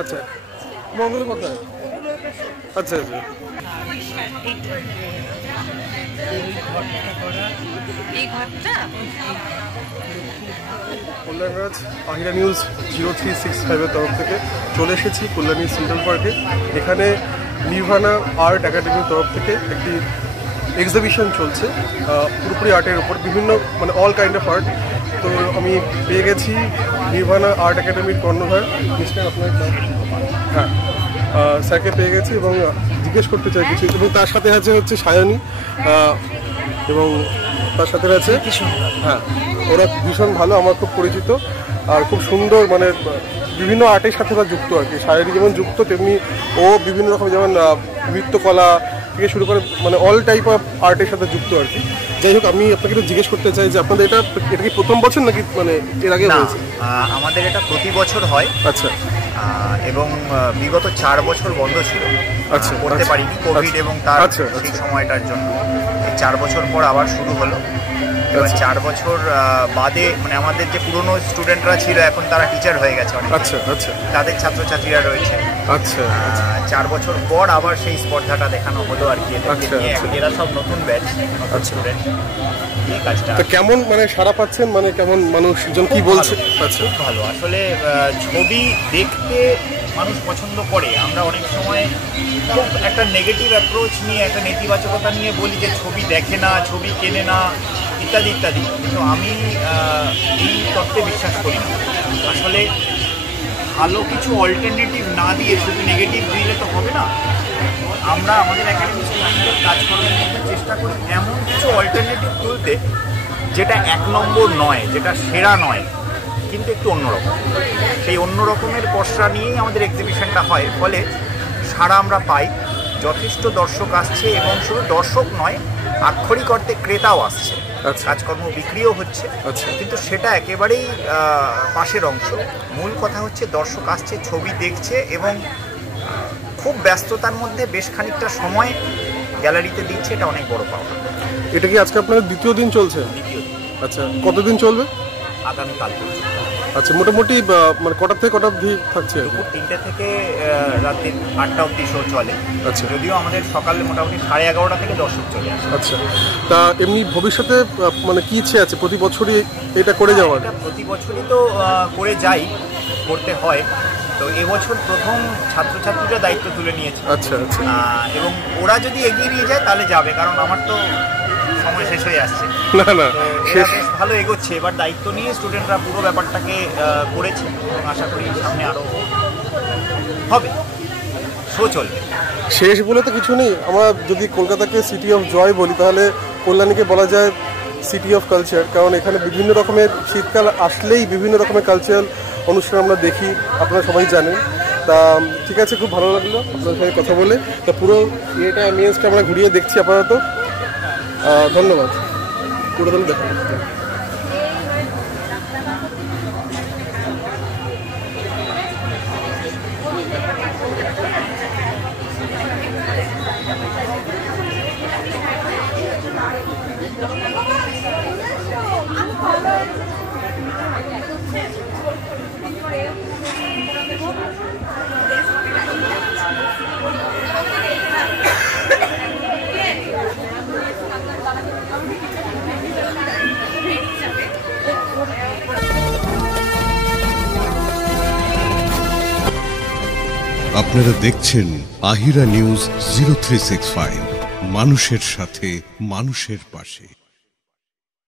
আচ্ছা, মঙ্গল কোথায়? আচ্ছা আচ্ছা, কল্যাণরাজ আহিরা নিউজ 0365-এর তরফ থেকে চলে এসেছি কল্যাণী সেন্ট্রাল পার্কে। এখানে নির্ভানা আর্ট একাডেমির তরফ থেকে একটি এক্সিবিশন চলছে পুরোপুরি আর্টের উপর, বিভিন্ন মানে অল কাইন্ড অফ আর্ট। তো আমি পেয়ে গেছি নির্ভানা আর্ট একাডেমির কর্ণধার মিস্টার, আপনার নাম? হ্যাঁ, স্যারকে পেয়ে গেছি এবং জিজ্ঞেস করতে চাই কিছু। এবং তার সাথে হচ্ছে সায়নী এবং তার সাথে আছে, হ্যাঁ, ওরা ভীষণ ভালো, আমার খুব পরিচিত আর খুব সুন্দর, মানে বিভিন্ন আর্টের সাথে তারা যুক্ত আর কি। সায়নী যেমন যুক্ত, তেমনি ও বিভিন্ন রকম, যেমন নৃত্যকলা থেকে শুরু করে মানে অল টাইপ অফ আর্টের সাথে যুক্ত আর কি। যাই হোক, আমি আপনাকে একটু জিজ্ঞেস করতে চাই যে আপনাদের এটা কি প্রথম বছর নাকি মানে এর আগে হয়েছে? আমাদের এটা প্রতি বছর হয়। আচ্ছা। এবং বিগত 4 বছর বন্ধ ছিল, আচ্ছা, করতে পারিনি কোভিড এবং তার সেই সময়টার জন্য। এই 4 বছর পর আবার শুরু হলো। এবার 4 বছর বাদে মানে আমাদের যে পুরনো স্টুডেন্টরা ছিল এখন তারা টিচার হয়ে গেছে অনেক। আচ্ছা আচ্ছা, তাদের ছাত্রছাত্রীরা রয়েছে। আচ্ছা, 4 বছর পর আবার সেই স্পর্ধাটা দেখানো হলো আর কি। এরা সব নতুন ব্যাচ, নতুন স্টুডেন্ট। এই কাজটা কেমন মানে সারা পাচ্ছেন, মানে কেমন মানুষজন কি বলছে? আচ্ছা, খুব ভালো। আসলে ছবি দেখতে মানুষ পছন্দ করে। আমরা অনেক সময় খুব একটা নেগেটিভ অ্যাপ্রোচ নিয়ে, একটা নেতিবাচকতা নিয়ে বলি যে ছবি দেখে না, ছবি কেনে না, ইত্যাদি ইত্যাদি। কিন্তু আমি এই তত্ত্বে বিশ্বাস করি না। আসলে ভালো কিছু অল্টারনেটিভ না দিয়ে শুধু নেগেটিভ দিলে তো হবে না। আমরা আমাদের একাডেমি স্টুডেন্টদের কাজকর্মের মধ্যে চেষ্টা করি এমন কিছু অল্টারনেটিভ তুলতে যেটা 1 নম্বর নয়, যেটা সেরা নয়, কিন্তু একটু অন্যরকম। সেই অন্য রকমের পসরা নিয়েই আমাদের এক্সিবিশনটা হয়। ফলে সারা আমরা পাই, যথেষ্ট দর্শক আসছে এবং শুধু দর্শক নয়, আক্ষরিক অর্থে ক্রেতাও আসছে, কাজকর্ম বিক্রিও হচ্ছে। কিন্তু সেটা একেবারেই পাশের অংশ। মূল কথা হচ্ছে দর্শক আসছে, ছবি দেখছে এবং খুব ব্যস্ততার মধ্যে বেশ খানিকটা সময় গ্যালারিতে দিচ্ছে। এটা অনেক বড় পাওয়া। এটা কি আজকে আপনাদের দ্বিতীয় দিন চলছে? দ্বিতীয় দিন। আচ্ছা, কতদিন চলবে? আগামীকাল পর্যন্ত। আচ্ছা, মোটামুটি মানে কটা থেকে কটা অবধি থাকছে? 3টে থেকে রাত্রি 8টা অবধি শো চলে। আচ্ছা, যদিও আমাদের সকালে মোটামুটি 11:30টা থেকে দর্শক চলে আসে। আচ্ছা, তা এমনি ভবিষ্যতে মানে কি ইচ্ছে আছে প্রতি বছরই এটা করে যাওয়ার? প্রতি বছরই তো করে যাই, করতে হয়। তো এবছর প্রথম ছাত্রছাত্রীরা দায়িত্ব তুলে নিয়েছে। আচ্ছা আচ্ছা, এবং ওরা যদি এগিয়ে নিয়ে যায় তাহলে যাবে, কারণ আমার তো সময় শেষ হয়ে আসছে। না না, বেশ ভালো এগোচ্ছে। এবার দায়িত্ব নিয়ে স্টুডেন্টরা পুরো ব্যাপারটাকে করেছে এবং আশা করি সামনে আরও হবে, শো চলবে। শেষ বলে তো কিছু নেই। আমরা যদি কলকাতাকে সিটি অফ জয় বলি, তাহলে কল্যাণীকে বলা যায় সিটি অফ কালচার। কারণ এখানে বিভিন্ন রকমের, শীতকাল আসলেই বিভিন্ন রকমের কালচারাল অনুষ্ঠান আমরা দেখি, আপনারা সবাই জানেন। তা ঠিক আছে, খুব ভালো লাগলো আপনার সঙ্গে কথা বলে। তা পুরো ইয়েটা অ্যাম্বিয়েন্সটা আমরা ঘুরিয়ে দেখছি আপাতত। ধন্যবাদ, পুরো দল দেখা। আপনারা দেখছেন আহিরা নিউজ 0365, মানুষের সাথে মানুষের পাশে।